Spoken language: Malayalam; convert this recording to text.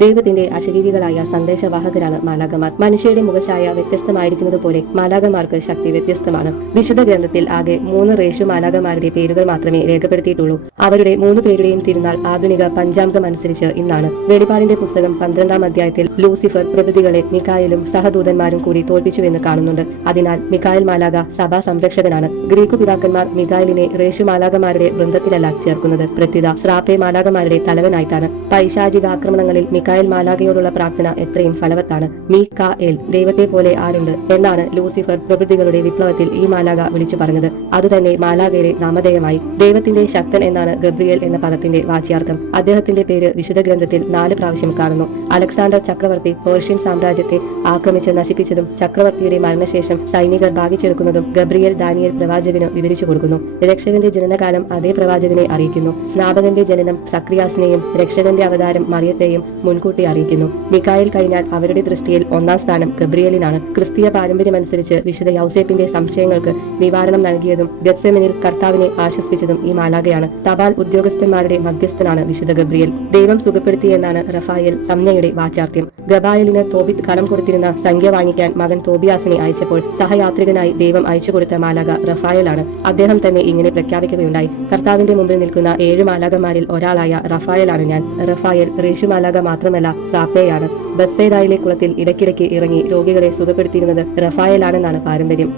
ദൈവത്തിന്റെ അശരീരികളായ സന്ദേശവാഹകരാണ് മാലാഖമാർ. മനുഷ്യരുടെ മുഖഛായ വ്യത്യസ്തമായിരിക്കുന്നതുപോലെ മാലാഖമാർക്ക് ശക്തി വ്യത്യസ്തമാണ്. വിശുദ്ധ ഗ്രന്ഥത്തിൽ ആകെ 3 റേഷു മാലാഖമാരുടെ പേരുകൾ മാത്രമേ രേഖപ്പെടുത്തിയിട്ടുള്ളൂ. അവരുടെ 3 പേരുടെയും തിരുനാൾ ആധുനിക പഞ്ചാംഗം അനുസരിച്ച് ഇന്നാണ്. വെളിപാടിന്റെ പുസ്തകം 12-ാം അധ്യായത്തിൽ ലൂസിഫർ പ്രഭൃതികളെ മിഖായേലും സഹദൂതന്മാരും കൂടി തോൽപ്പിച്ചുവെന്ന് കാണുന്നുണ്ട്. അതിനാൽ മിഖായേൽ മാലാഖ സഭാ സംരക്ഷകനാണ്. ഗ്രീക്കു പിതാക്കന്മാർ മിഖായേലിനെ റേഷു മാലാഖമാരുടെ വൃന്ദത്തിലല്ല ചേർക്കുന്നത്, പ്രത്യുത സ്രാപ്പെ മാലാഖമാരുടെ തലവനായിട്ടാണ്. പൈശാചികാക്രമണങ്ങളിൽ മിഖായേൽ മാലാഖയോടുള്ള പ്രാർത്ഥന എത്രയും ഫലവത്താണ്. മീകായേൽ, ദൈവത്തെ പോലെ ആരുണ്ട് എന്നാണ് ലൂസിഫർ പ്രഭൃതികളുടെ വിപ്ലവത്തിൽ ഈ മാലാഖ വിളിച്ചു പറഞ്ഞത്. അതുതന്നെ മാലാഖയുടെ നാമധേയമായി. ദൈവത്തിന്റെ ശക്തൻ എന്നാണ് ഗബ്രിയേൽ എന്ന പദത്തിന്റെ വാച്യാർത്ഥം. അദ്ദേഹത്തിന്റെ പേര് വിശുദ്ധ ഗ്രന്ഥത്തിൽ 4 പ്രാവശ്യം കാണുന്നു. അലക്സാണ്ടർ ചക്രവർത്തി പേർഷ്യൻ സാമ്രാജ്യത്തെ ആക്രമിച്ച് നശിപ്പിച്ചതും ചക്രവർത്തിയുടെ മരണശേഷം സൈനികർ ഭാഗിച്ചെടുക്കുന്നതും ഗബ്രിയേൽ ദാനിയേൽ പ്രവാചകന് വിവരിച്ചു കൊടുക്കുന്നു. രക്ഷകന്റെ ജനനകാലം അതേ പ്രവാചകനെ അറിയിക്കുന്നു. സ്നാപകന്റെ ജനനം സക്രിയാസിനെയും രക്ഷകന്റെ അവതാരം മറിയത്തെയും മുൻകൂട്ടി അറിയിക്കുന്നു. മിഖായേൽ കഴിഞ്ഞാൽ അവരുടെ ദൃഷ്ടിയിൽ 1-ാം സ്ഥാനം ഗബ്രിയേലിനാണ്. ക്രിസ്തീയ പാരമ്പര്യമനുസരിച്ച് വിശുദ്ധ യൗസേപ്പിന്റെ സംശയങ്ങൾക്ക് നിവാരണം നൽകിയതും ഗത്സെമനിൽ കർത്താവിനെ ആശ്വസിപ്പിച്ചതും ഈ മാലാഖയാണ്. തപാൽ ഉദ്യോഗസ്ഥന്മാരുടെ മധ്യസ്ഥനാണ് വിശുദ്ധ ഗബ്രിയേൽ. ദൈവം സുഖപ്പെടുത്തിയെന്നാണ് റഫായേൽ സംജ്ഞയുടെ വാചാർത്ഥ്യം. ഗബായേലിന് തോബിത്ത് കടം കൊടുത്തിരുന്ന സംഖ്യ വാങ്ങിക്കാൻ മകൻ തോബിയാസിനെ അയച്ചപ്പോൾ സഹയാത്രികനായി ദൈവം അയച്ചുകൊടുത്ത മാലാഖ റഫായേലാണ്. അദ്ദേഹം തന്നെ ഇങ്ങനെ പ്രഖ്യാപിക്കുകയുണ്ടായി: കർത്താവിന്റെ മുമ്പിൽ നിൽക്കുന്ന 7 മാലാഖമാരിൽ ഒരാളായ റഫായേലാണ് ഞാൻ. റഫായേൽ റേഷു മാലാഖ മാത്രമല്ല, സ്രാപ്പേയാണ്. ബത്സേദായിലെ കുളത്തിൽ ഇടയ്ക്കിടയ്ക്ക് ഇറങ്ങി രോഗികളെ സുഖപ്പെടുത്തിയിരുന്നത് റഫായേലാണെന്നാണ് പാരമ്പര്യം.